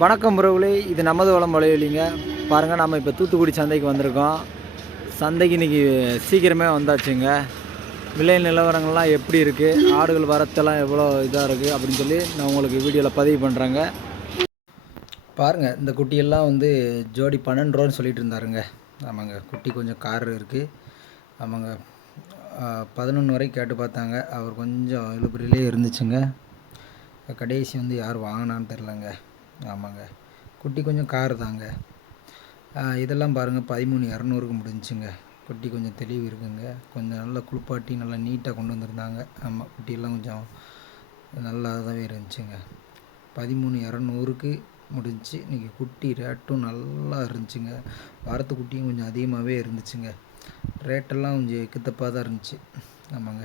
வணக்கம் உறவுகளே இது நமது வளம் வளையலிங்க. பாருங்கள் நம்ம இப்போ தூத்துக்குடி சந்தைக்கு வந்திருக்கோம். சந்தைக்கு இன்றைக்கி சீக்கிரமே வந்தாச்சுங்க. விலை நிலவரங்கள்லாம் எப்படி இருக்குது ஆடுகள் வரத்தெல்லாம் எவ்வளோ இதாக இருக்குது அப்படின்னு சொல்லி நான் உங்களுக்கு வீடியோவில் பதிவு பண்ணுறேங்க பாருங்கள் இந்த குட்டியெல்லாம் வந்து ஜோடி பன்னெண்டு ரூபான்னு சொல்லிட்டு இருந்தாருங்க. ஆமாங்க குட்டி கொஞ்சம் கார் இருக்குது ஆமாங்க பதினொன்று வரைக்கும் கேட்டு பார்த்தாங்க. அவர் கொஞ்சம் இழுபறியிலே இருந்துச்சுங்க. கடைசி வந்து யார் வாங்கினான்னு தெரிலங்க ஆமாங்க. குட்டி கொஞ்சம் கார் தாங்க. இதெல்லாம் பாருங்கள் பதிமூணு இரநூறுக்கு முடிஞ்சுங்க குட்டி கொஞ்சம் தெளிவு இருக்குங்க. கொஞ்சம் நல்லா குளிப்பாட்டி நல்லா நீட்டாக கொண்டு வந்திருந்தாங்க. ஆமாம் குட்டியெல்லாம் கொஞ்சம் நல்லாதாகவே இருந்துச்சுங்க. பதிமூணு இரநூறுக்கு முடிஞ்சு இன்றைக்கி குட்டி ரேட்டும் நல்லா இருந்துச்சுங்க. வாரத்து குட்டியும் கொஞ்சம் அதிகமாகவே இருந்துச்சுங்க. ரேட்டெல்லாம் கொஞ்சம் எக்குத்தப்பாக தான் இருந்துச்சு. ஆமாங்க.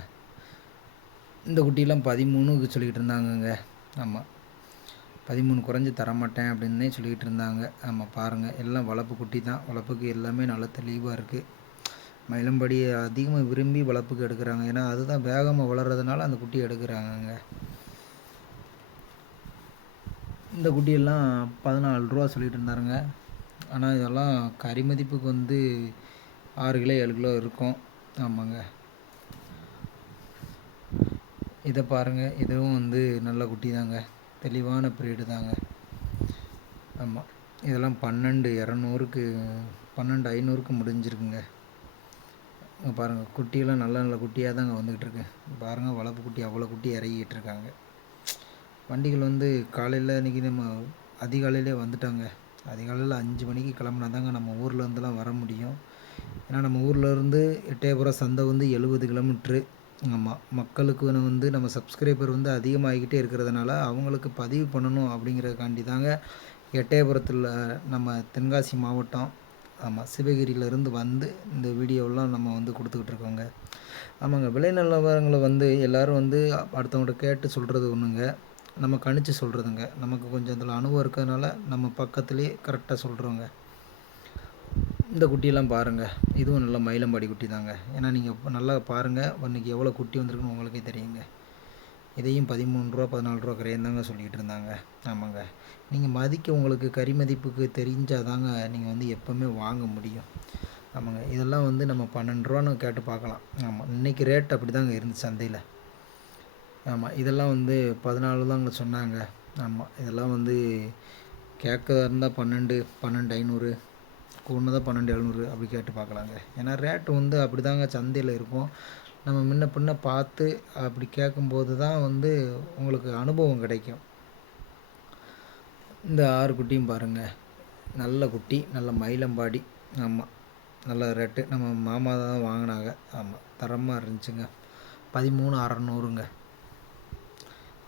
இந்த குட்டியெல்லாம் பதிமூணுக்கு சொல்லிக்கிட்டு இருந்தாங்கங்க. ஆமாம் பதிமூணு குறைஞ்சி தரமாட்டேன் அப்படின்னே சொல்லிக்கிட்டு இருந்தாங்க. ஆமாம் பாருங்கள் எல்லாம் வளர்ப்பு குட்டி தான். வளர்ப்புக்கு எல்லாமே நல்லா தெளிவாக இருக்குது மயிலம்படி அதிகமாக விரும்பி வளர்ப்புக்கு எடுக்கிறாங்க. ஏன்னா அதுதான் வேகமாக வளர்கிறதுனால அந்த குட்டி எடுக்கிறாங்கங்க. இந்த குட்டியெல்லாம் பதினாலு ரூபா சொல்லிட்டு இருந்தாருங்க. ஆனால் இதெல்லாம் கறி மதிப்புக்கு வந்து ஆறு கிலோ ஏழு கிலோ இருக்கும். ஆமாங்க. இதை பாருங்கள் இதுவும் வந்து நல்ல குட்டி தாங்க. தெளிவான ப்ரீடு தாங்க. ஆமாம் இதெல்லாம் பன்னெண்டு இரநூறுக்கு பன்னெண்டு ஐநூறுக்கு முடிஞ்சிருக்குங்க. பாருங்கள் குட்டியெல்லாம் நல்ல நல்ல குட்டியாக தாங்க வந்துக்கிட்டு இருக்கு பாருங்கள் வளர்ப்பு குட்டி அவ்வளோ குட்டி இறங்கிட்டு இருக்காங்க வண்டிகள் வந்து காலையில் இன்றைக்கி நம்ம அதிகாலையிலே வந்துட்டாங்க. அதிகாலையில் அஞ்சு மணிக்கு கிளம்புனா தாங்க நம்ம ஊரில் இருந்துலாம் வர முடியும். ஏன்னா நம்ம ஊரில் இருந்து எட்டயபுரம் சந்தை வந்து எழுபது கிலோமீட்ரு ஆமாம் மக்களுக்கு வந்து நம்ம சப்ஸ்கிரைபர் வந்து அதிகமாகிக்கிட்டே இருக்கிறதுனால அவங்களுக்கு பதிவு பண்ணணும் அப்படிங்கிறதுக்காண்டி தாங்க எட்டயபுரத்தில் நம்ம தென்காசி மாவட்டம் ஆமாம் சிவகிரியிலேருந்து வந்து இந்த வீடியோவெல்லாம் நம்ம வந்து கொடுத்துக்கிட்டு இருக்கோங்க ஆமாங்க. விலை நிலவரங்களை வந்து எல்லோரும் வந்து அடுத்தவங்கள்ட்ட கேட்டு சொல்கிறது ஒன்றுங்க நம்ம கணிச்சு சொல்கிறதுங்க நமக்கு கொஞ்சம் இதில் அனுபவம் இருக்கிறதுனால நம்ம பக்கத்துலேயே கரெக்டாக சொல்கிறோங்க இந்த குட்டியெல்லாம் பாருங்கள் இதுவும் நல்ல மயிலம்பாடி குட்டி தாங்க. ஏன்னா நீங்கள் நல்லா பாருங்கள் இன்றைக்கி எவ்வளோ குட்டி வந்திருக்குன்னு உங்களுக்கே தெரியுங்க. இதையும் பதிமூணு ரூபா பதினாலு ரூபா கரையும் சொல்லிகிட்டு இருந்தாங்க. ஆமாங்க. நீங்கள் மதிக்க உங்களுக்கு கறி மதிப்புக்கு தெரிஞ்சால் தாங்க நீங்கள் வந்து எப்போவுமே வாங்க முடியும். ஆமாங்க. இதெல்லாம் வந்து நம்ம பன்னெண்டு ரூபான்னு கேட்டு பார்க்கலாம். ஆமாம் இன்றைக்கி ரேட் அப்படி தாங்க இருந்துச்சு சந்தையில். ஆமாம் இதெல்லாம் வந்து பதினாலு தாங்க சொன்னாங்க. ஆமாம் இதெல்லாம் வந்து கேட்க இருந்தால் பன்னெண்டு பன்னெண்டு ஐநூறு ஒன்று தான் பன்னெண்டு எழுநூறு அப்படி கேட்டு பார்க்கலாங்க. ஏன்னா ரேட்டு வந்து அப்படி தாங்க சந்தையில் இருக்கும். நம்ம முன்ன பின்ன பார்த்து அப்படி கேட்கும்போது தான் வந்து உங்களுக்கு அனுபவம் கிடைக்கும். இந்த ஆறு குட்டியும் பாருங்கள் நல்ல குட்டி நல்ல மயிலம்பாடி. ஆமாம் நல்ல ரேட்டு நம்ம மாமா தான் வாங்கினாங்க. ஆமாம் தரமாக இருந்துச்சுங்க. பதிமூணு அறநூறுங்க.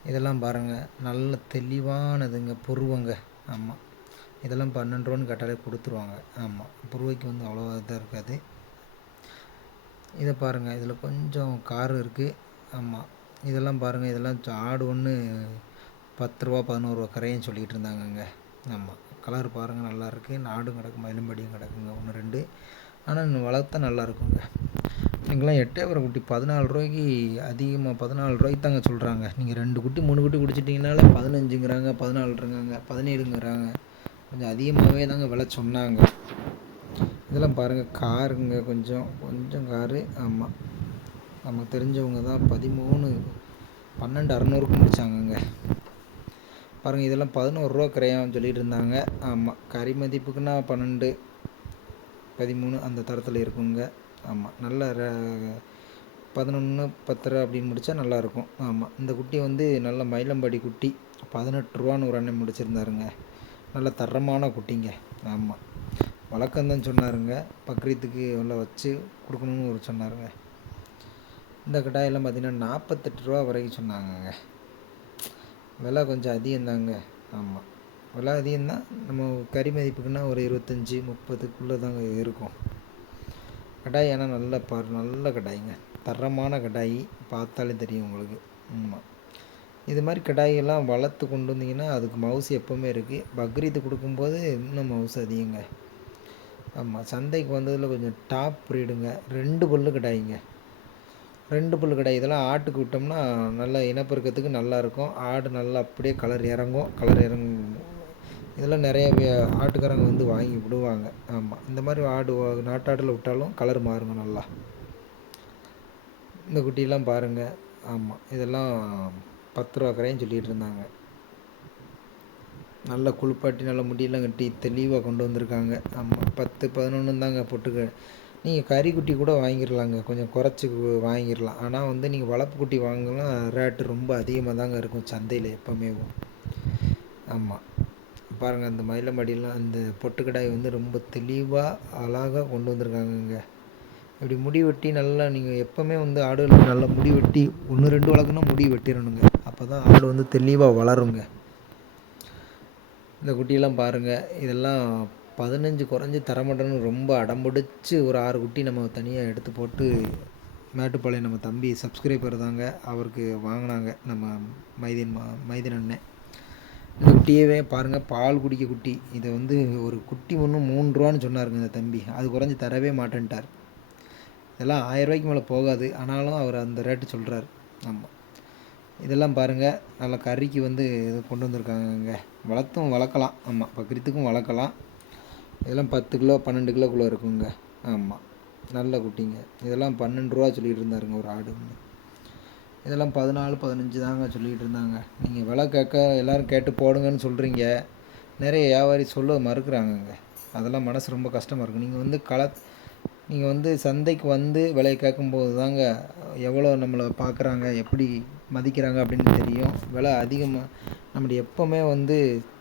இதெல்லாம் பாருங்கள் நல்ல தெளிவானதுங்க புருவங்க. ஆமாம் இதெல்லாம் பன்னெண்டு ரூபான்னு கேட்டாலே கொடுத்துருவாங்க. ஆமாம் புருவைக்கு வந்து அவ்வளோ இதாக இருக்காது. இதை பாருங்கள் இதில் கொஞ்சம் கார் இருக்குது ஆமாம் இதெல்லாம் பாருங்கள் இதெல்லாம் ஆடு ஒன்று பத்து ரூபா பதினோருவா கரையும் சொல்லிக்கிட்டு இருந்தாங்கங்க. ஆமாம் கலர் பாருங்கள் நல்லாயிருக்கு நாடும் கிடக்கும் மயிலும்படியும் கிடக்குங்க ஒன்று ரெண்டு. ஆனால் இன்னும் வளர்த்தா நல்லா இருக்குங்க. நீங்களாம் எட்டயபுரம் குட்டி பதினாலு ரூபாய்க்கு அதிகமாக பதினாலு ரூபாய்க்கு தாங்க சொல்கிறாங்க நீங்கள் ரெண்டு குட்டி மூணு குட்டி குடிச்சிட்டிங்கனால பதினஞ்சுங்கிறாங்க பதினாலுங்கிறாங்க பதினேழுங்கிறாங்க. கொஞ்சம் அதிகமாகவே தாங்க விலை சொன்னாங்க. இதெல்லாம் பாருங்கள் காருங்க கொஞ்சம் கொஞ்சம் காரு ஆமாம் நமக்கு தெரிஞ்சவங்க தான் பதிமூணு பன்னெண்டு அறநூறுக்கு முடித்தாங்கங்க பாருங்கள் இதெல்லாம் பதினோருவா கிரையான்னு சொல்லிட்டு இருந்தாங்க. ஆமாம் கறி மதிப்புக்குன்னா பன்னெண்டு பதிமூணு அந்த தரத்தில் இருக்குங்க. ஆமாம் நல்ல ர- பதினொன்று பத்தரை அப்படின்னு முடித்தா நல்லாயிருக்கும் ஆமாம் இந்த குட்டி வந்து நல்ல மயிலம்பாடி குட்டி பதினெட்டு ரூபான்னு ஒரு அண்ணன் முடிச்சிருந்தாருங்க. நல்ல தரமான குட்டிங்க. ஆமாம் வழக்கம்தான் சொன்னாருங்க. பக்ரீத்துக்கு எவ்வளோ வச்சு கொடுக்கணும்னு ஒரு சொன்னாருங்க. இந்த கட்டாயெல்லாம் பார்த்தீங்கன்னா நாற்பத்தெட்டு ரூபா வரைக்கும் சொன்னாங்கங்க. விலை கொஞ்சம் அதிகம்தாங்க. ஆமாம் விலை அதிகம்தான் நம்ம கறி மதிப்புக்குன்னா ஒரு இருபத்தஞ்சி முப்பதுக்குள்ளே தாங்க இருக்கும். கடாய் ஆனால் நல்ல பார் நல்ல கடாய்ங்க. தரமான கடாய் பார்த்தாலே தெரியும் உங்களுக்கு. ஆமாம் இது மாதிரி கிடாயெல்லாம் வளர்த்து கொண்டு வந்தீங்கன்னா அதுக்கு மவுசு எப்போவுமே இருக்குது பக்ரீத்து கொடுக்கும்போது இன்னும் மவுசு அதிகங்க. ஆமாம் சந்தைக்கு வந்ததில் கொஞ்சம் டாப் ப்ரீடுங்க ரெண்டு புல்லு கடாய்ங்க. ரெண்டு புல் கிடாய். இதெல்லாம் ஆட்டுக்கு விட்டோம்னா நல்லா இனப்பெருக்கத்துக்கு நல்லாயிருக்கும் ஆடு நல்லா அப்படியே கலர் இறங்கும். கலர் இறங்கும் இதெல்லாம் நிறைய ஆட்டுக்காரங்க வந்து வாங்கி விடுவாங்க. ஆமாம் இந்த மாதிரி ஆடு நாட்டாடில் விட்டாலும் கலர் மாறுங்க நல்லா. இந்த குட்டியெல்லாம் பாருங்கள் ஆமாம் இதெல்லாம் பத்து ரூபா கரையும் சொல்லிகிட்டு இருந்தாங்க நல்லா குளிப்பாட்டி நல்லா முடியெல்லாம் கட்டி தெளிவாக கொண்டு வந்திருக்காங்க. ஆமாம் பத்து பதினொன்று தாங்க பொட்டுக்கு நீங்கள் கறிக்குட்டி கூட வாங்கிடலாங்க கொஞ்சம் குறைச்சி வாங்கிடலாம் ஆனால் வந்து நீங்கள் வளர்ப்பு குட்டி வாங்கலாம் ரேட்டு ரொம்ப அதிகமாக தாங்க இருக்கும் சந்தையில் எப்போவுமே. ஆமாம் பாருங்கள் அந்த மயிலம்பாடியெல்லாம் அந்த பொட்டுக்கடாய் வந்து ரொம்ப தெளிவாக அழகாக கொண்டு வந்திருக்காங்கங்க. இப்படி முடி வெட்டி நல்லா நீங்கள் எப்போவுமே வந்து ஆடுகளுக்கு நல்லா முடி வெட்டி ஒன்று ரெண்டு வழக்குன்னா முடி வெட்டிடணுங்க. அப்போ தான் ஆடு வந்து தெளிவாக வளருங்க. இந்த குட்டியெல்லாம் பாருங்கள் இதெல்லாம் பதினஞ்சு குறைஞ்சி தரமாட்டேன்னு ரொம்ப அடம்பிடிச்சு ஒரு ஆறு குட்டி நம்ம தனியாக எடுத்து போட்டு மேட்டுப்பாளையம் நம்ம தம்பி சப்ஸ்கிரைபர் தாங்க. அவருக்கு வாங்கினாங்க நம்ம மைதீன் மா மைதீன் அண்ணன் இந்த குட்டியவே பாருங்கள் பால் குடிக்க குட்டி. இதை வந்து ஒரு குட்டி ஒன்று மூணு ரூபான்னு சொன்னாருங்க இந்த தம்பி. அது குறைஞ்சி தரவே மாட்டேன்ட்டார். இதெல்லாம் ஆயிரம் ரூபாய்க்கு மேலே போகாது. ஆனாலும் அவர் அந்த ரேட்டு சொல்கிறார் ஆமாம் இதெல்லாம் பாருங்கள் நல்லா கறிக்கு வந்து இது கொண்டு வந்திருக்காங்கங்க. வளர்த்தும் வளர்க்கலாம். ஆமாம் பக்கிரத்துக்கும் வளர்க்கலாம். இதெல்லாம் பத்து கிலோ பன்னெண்டு கிலோக்குள்ளே இருக்குங்க. ஆமாம் நல்ல குட்டிங்க. இதெல்லாம் பன்னெண்டு ரூபா சொல்லிகிட்டு இருந்தாருங்க ஒரு ஆடு இதெல்லாம் பதினாலு பதினஞ்சு தாங்க சொல்லிகிட்டு இருந்தாங்க. நீங்கள் விலை கேட்க எல்லோரும் கேட்டு போடுங்கன்னு சொல்கிறீங்க நிறைய வியாபாரி சொல்ல மறுக்கிறாங்கங்க. அதெல்லாம் மனசு ரொம்ப கஷ்டமாக இருக்குது நீங்கள் வந்து கள நீங்கள் வந்து சந்தைக்கு வந்து விலையை கேட்கும்போது தாங்க எவ்வளோ நம்மளை பார்க்குறாங்க எப்படி மதிக்கிறாங்க அப்படின்னு தெரியும். விலை அதிகமாக நம்மளை எப்போவுமே வந்து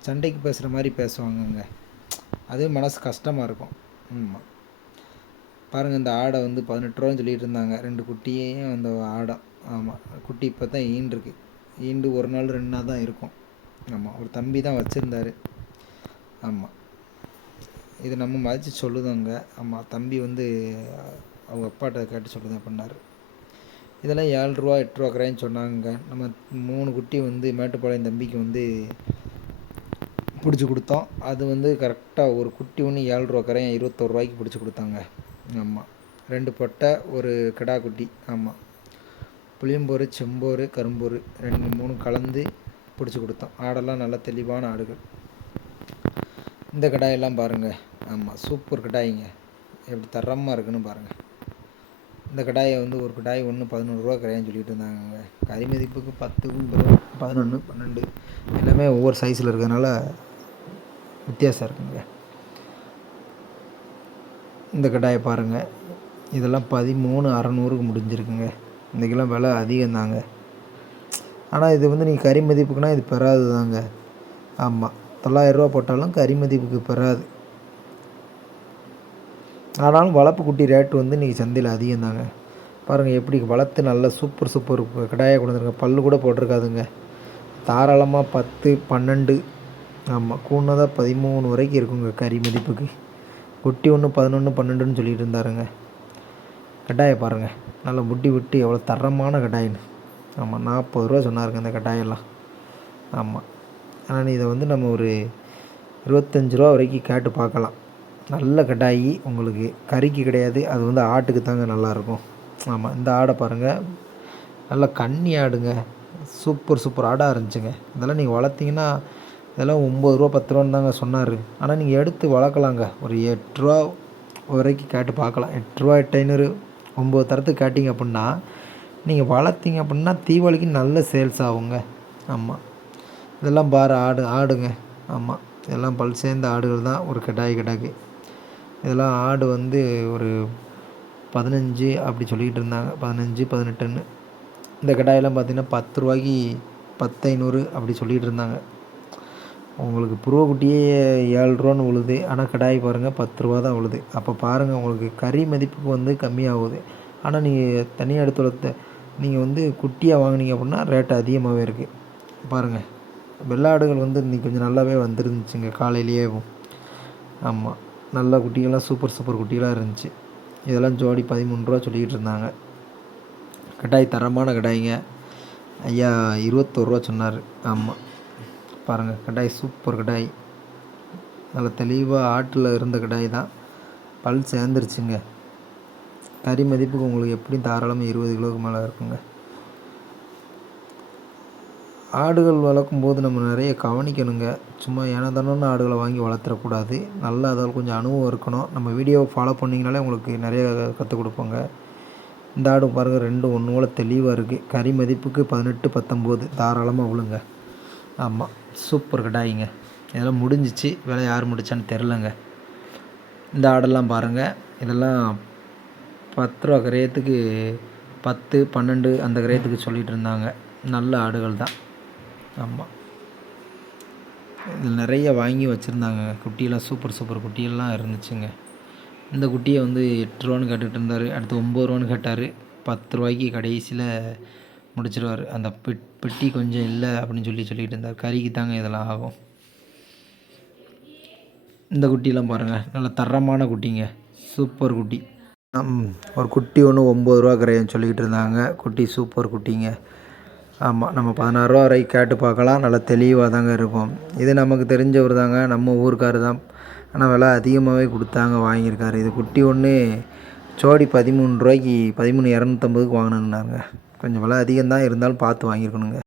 சண்டைக்கு பேசுகிற மாதிரி பேசுவாங்கங்க. அது மனசு கஷ்டமாக இருக்கும். ஆமாம் பாருங்கள் இந்த ஆடை வந்து பதினெட்டு ரூபான்னு சொல்லிட்டு இருந்தாங்க ரெண்டு குட்டியையும் அந்த ஆடை. ஆமாம் குட்டி இப்போ தான் ஈன்றுருக்கு ஈண்டு ஒரு நாள் ரெண்டு நாள் தான் இருக்கும். ஆமாம் ஒரு தம்பி தான் வச்சுருந்தாரு. ஆமாம் இது நம்ம மதித்து சொல்லுதோங்க. ஆமாம் தம்பி வந்து அவங்க அப்பாட்ட கேட்டு சொல்லுதேன் பண்ணார். இதெல்லாம் ஏழு ரூபா எட்டு ரூபா கரைன்னு சொன்னாங்க நம்ம மூணு குட்டி வந்து மேட்டுப்பாளையம் தம்பிக்கு வந்து பிடிச்சி கொடுத்தோம். அது வந்து கரெக்டாக ஒரு குட்டி ஒன்று ஏழு ரூபா கரையும் இருபத்தோரு ரூபாய்க்கு பிடிச்சி கொடுத்தாங்க. ஆமாம் ரெண்டு பொட்டை ஒரு கிடா குட்டி. ஆமாம் புளியம்போர் செம்போர் கரும்போர் ரெண்டு மூணு கலந்து பிடிச்சி கொடுத்தோம். ஆடெல்லாம் நல்லா தெளிவான ஆடுகள். இந்த கடாயெல்லாம் பாருங்கள் ஆமாம் சூப்பர் கடாயிங்க. எப்படி தரமாக இருக்குன்னு பாருங்கள் இந்த கடாயை வந்து ஒரு கடாய் ஒன்று பதினோருவா கிடையாதுன்னு சொல்லிட்டு இருந்தாங்க கறி மதிப்புக்கு பத்துக்கும் பதினொன்று பன்னெண்டு. எல்லாமே ஒவ்வொரு சைஸில் இருக்கிறதுனால வித்தியாசம் இருக்குங்க. இந்த கடாயை பாருங்கள் இதெல்லாம் பதிமூணு அறநூறுக்கு முடிஞ்சிருக்குங்க. இன்றைக்கெல்லாம் விலை அதிகம்தாங்க. ஆனால் இது வந்து நீங்கள் கறி மதிப்புக்குனால் இது பெறாது தாங்க ஆமாம் தொள்ளாயிரரூவா போட்டாலும் கறி மதிப்புக்கு பெறாது. ஆனாலும் வளர்ப்பு குட்டி ரேட்டு வந்து இன்றைக்கி சந்தையில் அதிகம் தாங்க பாருங்கள் எப்படி வளர்த்து நல்ல சூப்பர் சூப்பர் கடாயாக கொடுத்துருங்க பல்லு கூட போட்டிருக்காதுங்க. தாராளமாக பத்து பன்னெண்டு ஆமாம் கூடதாக பதிமூணு வரைக்கும் இருக்குங்க கறி மதிப்புக்கு. குட்டி ஒன்று பதினொன்று பன்னெண்டுன்னு சொல்லிட்டு இருந்தாருங்க. கட்டாயை பாருங்கள் நல்லா முட்டி விட்டு எவ்வளோ தரமான கட்டாயின்னு ஆமாம் நாற்பது ரூபா சொன்னாருங்க இந்த கட்டாயெல்லாம் ஆமாம் ஆனால் இதை வந்து நம்ம ஒரு இருபத்தஞ்சி ரூபா வரைக்கும் கேட்டு பார்க்கலாம். நல்ல கட்டாயி உங்களுக்கு கறிக்கு கிடையாது அது வந்து ஆட்டுக்கு தாங்க நல்லாயிருக்கும். ஆமாம் இந்த ஆடை பாருங்கள் நல்லா கண்ணி ஆடுங்க. சூப்பர் சூப்பர் ஆடாக இருந்துச்சுங்க. இதெல்லாம் நீங்கள் வளர்த்திங்கன்னா இதெல்லாம் ஒம்பது ரூபா பத்து ரூபான்னு தாங்க சொன்னார். ஆனால் நீங்கள் எடுத்து வளர்க்கலாங்க. ஒரு எட்ரூவா வரைக்கும் கேட்டு பார்க்கலாம். எட்டுரூவா எட்டு ஐநூறு ஒம்பது தரத்துக்கு கேட்டிங்க அப்படின்னா நீங்கள் வளர்த்திங்க அப்படின்னா தீபாவளிக்கு நல்ல சேல்ஸ் ஆகுங்க. ஆமாம் இதெல்லாம் பாரு ஆடு ஆடுங்க. ஆமாம் இதெல்லாம் பல் சேர்ந்த ஆடுகள் தான் ஒரு கடாய் கிடாக்கு இதெல்லாம் ஆடு வந்து ஒரு பதினஞ்சு அப்படி சொல்லிக்கிட்டு இருந்தாங்க. பதினஞ்சு பதினெட்டுன்னு. இந்த கடாயெல்லாம் பார்த்திங்கன்னா பத்து ரூபாய்க்கு பத்து ஐநூறு அப்படி சொல்லிகிட்டு இருந்தாங்க. உங்களுக்கு புருவக்குட்டியே குட்டியே ஏழ்ரூவான்னு உழுது. ஆனால் கடாய் பாருங்கள் பத்து ரூபா தான் உழுது. அப்போ பாருங்கள் உங்களுக்கு கறி மதிப்புக்கு வந்து கம்மியாகுது. ஆனால் நீங்கள் தனியாக எடுத்து நீங்கள் வந்து குட்டியாக வாங்கினீங்க அப்படின்னா ரேட்டு அதிகமாகவே இருக்குது பாருங்கள் வெள்ளாடுகள் வந்து இன்றைக்கி கொஞ்சம் நல்லாவே வந்துருந்துச்சுங்க காலையிலேயே. ஆமாம் நல்ல குட்டிகள்லாம் சூப்பர் சூப்பர் குட்டிகளாக இருந்துச்சு. இதெல்லாம் ஜோடி பதிமூணு ரூபா சொல்லிக்கிட்டு இருந்தாங்க. கடாய் தரமான கடாய்ங்க. ஐயா இருபத்தோருவா சொன்னார். ஆமாம் பாருங்கள் கடாய் சூப்பர் கடாய். நல்ல தெளிவாக ஆட்டில் இருந்த கடாய் தான். பல் சேர்ந்துருச்சுங்க. கறி மதிப்புக்கு உங்களுக்கு எப்படியும் தாராளமாக இருபது கிலோவுக்கு மேலே இருக்குங்க. ஆடுகள் வளர்க்கும்போது நம்ம நிறைய கவனிக்கணுங்க. சும்மா ஏனோதானோன்னு ஆடுகளை வாங்கி வளர்த்துறக்கூடாது. நல்லா அதில் கொஞ்சம் அனுபவம் இருக்கணும். நம்ம வீடியோவை ஃபாலோ பண்ணிங்கனாலே உங்களுக்கு நிறைய கற்றுக் கொடுப்போங்க. இந்த ஆடு பாருங்கள் ரெண்டும் ஒன்று போல் தெளிவாக இருக்குது கறி மதிப்புக்கு பதினெட்டு பத்தொம்போது. தாராளமாக விழுங்க. ஆமாம் சூப்பர் கடாயிங்க இதெல்லாம் முடிஞ்சிச்சு. வேலை யார் முடிச்சான்னு தெரிலங்க. இந்த ஆடெல்லாம் பாருங்கள் இதெல்லாம் பத்து ரூபா கிரயத்துக்கு பத்து பன்னெண்டு அந்த கிரயத்துக்கு சொல்லிகிட்டு இருந்தாங்க. நல்ல ஆடுகள் தான். ஆமாம் இதில் நிறைய வாங்கி வச்சுருந்தாங்க. குட்டியெல்லாம் சூப்பர் சூப்பர் குட்டியெல்லாம் இருந்துச்சுங்க. இந்த குட்டியை வந்து எட்டு ரூபான்னு கேட்டுட்டு இருந்தார். அடுத்து ஒம்பது ரூபான்னு கேட்டார். பத்து ரூபாய்க்கு கடைசியில் முடிச்சிருவார். அந்த பெட் பெட்டி கொஞ்சம் இல்லை அப்படின்னு சொல்லி சொல்லிட்டு இருந்தார். கறிக்கு தாங்க இதெல்லாம் ஆகும். இந்த குட்டியெல்லாம் பாருங்கள் நல்ல தரமான குட்டிங்க. சூப்பர் குட்டி. ஒரு குட்டி ஒன்று ஒம்பது ரூபா கிரையன்னு சொல்லிக்கிட்டு இருந்தாங்க. குட்டி சூப்பர் குட்டிங்க. ஆமாம் நம்ம பதினாறுரூவா வரைக்கும் கேட்டு பார்க்கலாம். நல்லா தெளிவாக தாங்க இருக்கும். இது நமக்கு தெரிஞ்சவர் தாங்க. நம்ம ஊருக்கார் தான். ஆனால் விலை அதிகமாகவே கொடுத்தாங்க வாங்கியிருக்காரு. இது குட்டி ஒன்று ஜோடி பதிமூணு ரூபாய்க்கு பதிமூணு இரநூத்தம்பதுக்கு வாங்கினேன்னாங்க. கொஞ்சம் விலை அதிகம் தான் இருந்தாலும் பார்த்து வாங்கியிருக்கணுங்க.